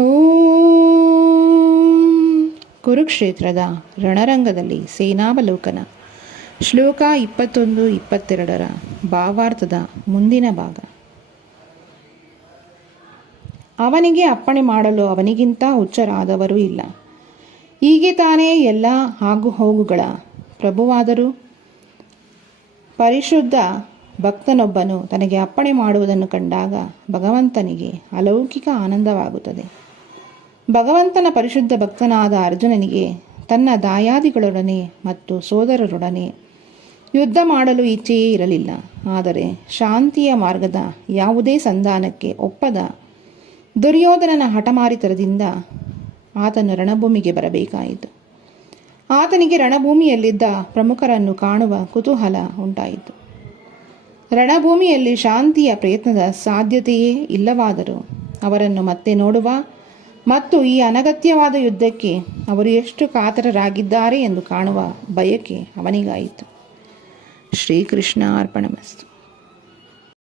ಓಂ ಕುರುಕ್ಷೇತ್ರದ ರಣರಂಗದಲ್ಲಿ ಸೇನಾವಲೋಕನ ಶ್ಲೋಕ 21-22 ಭಾವಾರ್ಥದ ಮುಂದಿನ ಭಾಗ. ಅವನಿಗೆ ಅಪ್ಪಣೆ ಮಾಡಲು ಅವನಿಗಿಂತ ಹುಚ್ಚರಾದವರು ಇಲ್ಲ. ಹೀಗೆ ತಾನೇ ಎಲ್ಲ ಆಗು ಹೋಗುಗಳ ಪ್ರಭುವಾದರೂ ಪರಿಶುದ್ಧ ಭಕ್ತನೊಬ್ಬನು ತನಗೆ ಅಪ್ಪಣೆ ಮಾಡುವುದನ್ನು ಕಂಡಾಗ ಭಗವಂತನಿಗೆ ಅಲೌಕಿಕ ಆನಂದವಾಗುತ್ತದೆ. ಭಗವಂತನ ಪರಿಶುದ್ಧ ಭಕ್ತನಾದ ಅರ್ಜುನನಿಗೆ ತನ್ನ ದಾಯಾದಿಗಳೊಡನೆ ಮತ್ತು ಸೋದರರೊಡನೆ ಯುದ್ಧ ಮಾಡಲು ಇಚ್ಛೆಯೇ ಇರಲಿಲ್ಲ. ಆದರೆ ಶಾಂತಿಯ ಮಾರ್ಗದ ಯಾವುದೇ ಸಂಧಾನಕ್ಕೆ ಒಪ್ಪದ ದುರ್ಯೋಧನನ ಹಠಮಾರಿತನದಿಂದ ಆತನು ರಣಭೂಮಿಗೆ ಬರಬೇಕಾಯಿತು. ಆತನಿಗೆ ರಣಭೂಮಿಯಲ್ಲಿದ್ದ ಪ್ರಮುಖರನ್ನು ಕಾಣುವ ಕುತೂಹಲ ಉಂಟಾಯಿತು. ರಣಭೂಮಿಯಲ್ಲಿ ಶಾಂತಿಯ ಪ್ರಯತ್ನದ ಸಾಧ್ಯತೆಯೇ ಇಲ್ಲವಾದರೂ ಅವರನ್ನು ಮತ್ತೆ ನೋಡುವ ಮತ್ತು ಈ ಅನಗತ್ಯವಾದ ಯುದ್ಧಕ್ಕೆ ಅವರು ಎಷ್ಟು ಕಾತರರಾಗಿದ್ದಾರೆ ಎಂದು ಕಾಣುವ ಬಯಕೆ ಅವನಿಗಾಯಿತು. ಶ್ರೀಕೃಷ್ಣ ಅರ್ಪಣಮಸ್ತು.